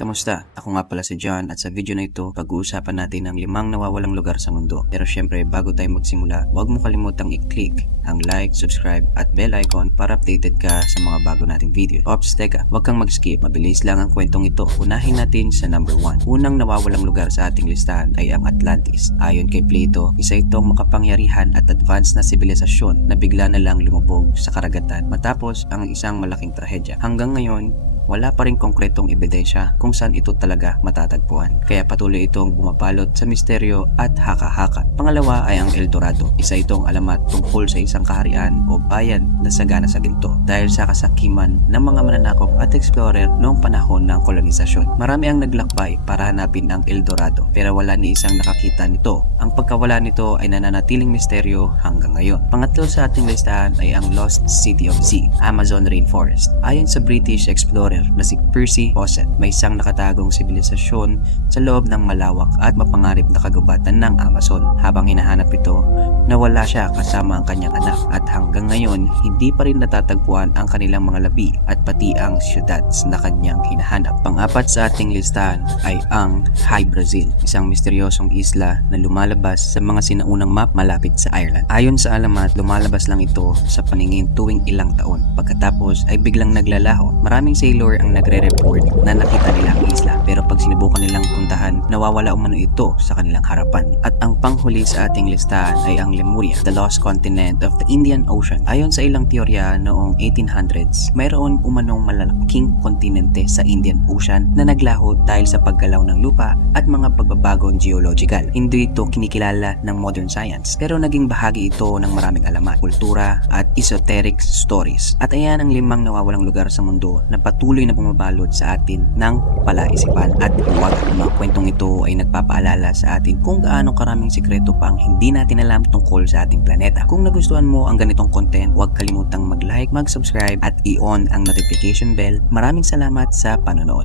Kamusta? Ako nga pala si John at sa video na ito, pag-uusapan natin ang 5 nawawalang lugar sa mundo. Pero syempre, bago tayo magsimula, huwag mo kalimutang i-click ang like, subscribe at bell icon para updated ka sa mga bago nating video. Ops, teka, huwag kang mag-skip. Mabilis lang ang kwentong ito. Unahin natin sa number 1. Unang nawawalang lugar sa ating listahan ay ang Atlantis. Ayon kay Plato, isa itong makapangyarihan at advanced na sibilisasyon na bigla na lang lumubog sa karagatan matapos ang isang malaking trahedya. Hanggang ngayon, wala pa rin konkretong ebidensya kung saan ito talaga matatagpuan. Kaya patuloy itong bumabalot sa misteryo at haka-haka. Pangalawa ay ang El Dorado. Isa itong alamat tungkol sa isang kaharian o bayan na sagana sa ginto dahil sa kasakiman ng mga mananakop at explorer noong panahon ng kolonisasyon. Marami ang naglakbay para hanapin ang El Dorado pero wala ni isang nakakita nito. Ang pagkawala nito ay nananatiling misteryo hanggang ngayon. Pangatlo sa ating listahan ay ang Lost City of Z, Amazon Rainforest. Ayon sa British explorer na si Percy Fawcett, may isang nakatagong sibilisasyon sa loob ng malawak at mapangarip na kagubatan ng Amazon. Habang hinahanap ito, nawala siya kasama ang kanyang anak at hanggang ngayon hindi pa rin natatagpuan ang kanilang mga labi at pati ang syudad na kanyang hinahanap. Pang-apat sa ating listahan ay ang High Brazil, isang misteryosong isla na lumalabas sa mga sinaunang map malapit sa Ireland. Ayon sa alamat, lumalabas lang ito sa paningin tuwing ilang taon. Pagkatapos ay biglang naglalaho. Maraming sailor ang nagre-report na nakita nila ang isla pero pag sinubukan nilang puntahan, nawawala umano ito sa kanilang harapan. At ang panghuli sa ating listahan ay ang Lemuria, the lost continent of the Indian Ocean. Ayon sa ilang teorya noong 1800s, mayroon umanong malalaking kontinente sa Indian Ocean na naglaho dahil sa paggalaw ng lupa at mga pagbabagong geological. Hindi ito kinikilala ng modern science pero naging bahagi ito ng maraming alamat, kultura at esoteric stories. At ayan ang 5 nawawalang lugar sa mundo na patuloy na bumabalot sa atin ng palaisipan at huwag. Ang mga kwentong ito ay nagpapaalala sa atin kung gaano karaming sikreto pa ang hindi natin alam tungkol sa ating planeta. Kung nagustuhan mo ang ganitong content, huwag kalimutang mag-like, mag-subscribe at i-on ang notification bell. Maraming salamat sa panonood.